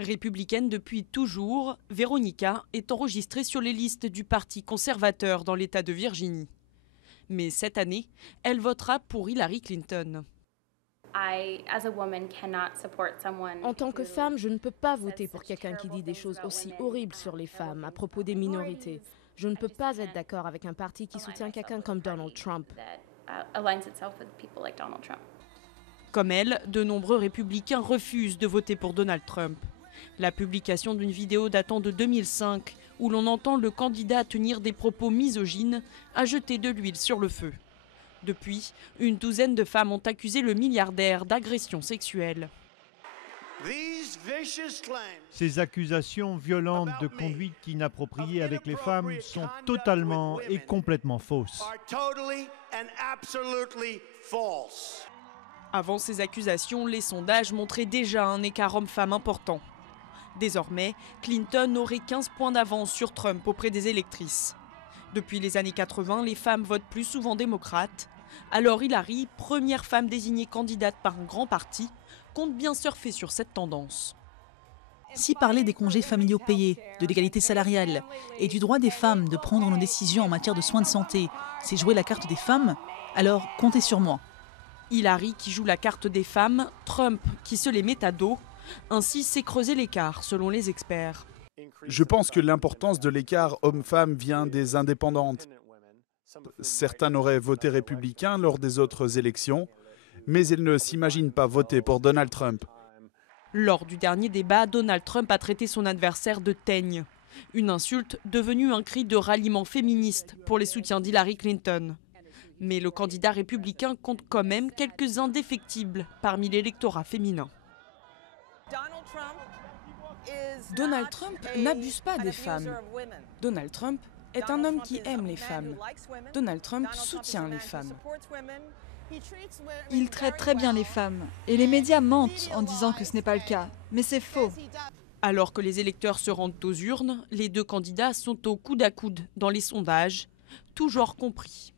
Républicaine depuis toujours, Veronica est enregistrée sur les listes du Parti conservateur dans l'État de Virginie. Mais cette année, elle votera pour Hillary Clinton. En tant que femme, je ne peux pas voter pour quelqu'un qui dit des choses aussi horribles sur les femmes, à propos des minorités. Je ne peux pas être d'accord avec un parti qui soutient quelqu'un comme Donald Trump. Comme elle, de nombreux républicains refusent de voter pour Donald Trump. La publication d'une vidéo datant de 2005, où l'on entend le candidat tenir des propos misogynes, a jeté de l'huile sur le feu. Depuis, une douzaine de femmes ont accusé le milliardaire d'agression sexuelle. Ces accusations violentes de conduite inappropriée avec les femmes sont totalement et complètement fausses. Avant ces accusations, les sondages montraient déjà un écart homme-femme important. Désormais, Clinton aurait 15 points d'avance sur Trump auprès des électrices. Depuis les années 80, les femmes votent plus souvent démocrates. Alors Hillary, première femme désignée candidate par un grand parti, compte bien surfer sur cette tendance. Si parler des congés familiaux payés, de l'égalité salariale et du droit des femmes de prendre nos décisions en matière de soins de santé, c'est jouer la carte des femmes, alors comptez sur moi. Hillary qui joue la carte des femmes, Trump qui se les met à dos. Ainsi, c'est creuser l'écart, selon les experts. Je pense que l'importance de l'écart homme-femme vient des indépendantes. Certains auraient voté républicain lors des autres élections, mais ils ne s'imaginent pas voter pour Donald Trump. Lors du dernier débat, Donald Trump a traité son adversaire de teigne. Une insulte devenue un cri de ralliement féministe pour les soutiens d'Hillary Clinton. Mais le candidat républicain compte quand même quelques indéfectibles parmi l'électorat féminin. Donald Trump n'abuse pas des femmes. Donald Trump est un homme qui aime les femmes. Donald Trump soutient les femmes. Il traite très bien les femmes. Et les médias mentent en disant que ce n'est pas le cas. Mais c'est faux. Alors que les électeurs se rendent aux urnes, les deux candidats sont au coude à coude dans les sondages, tout genre compris.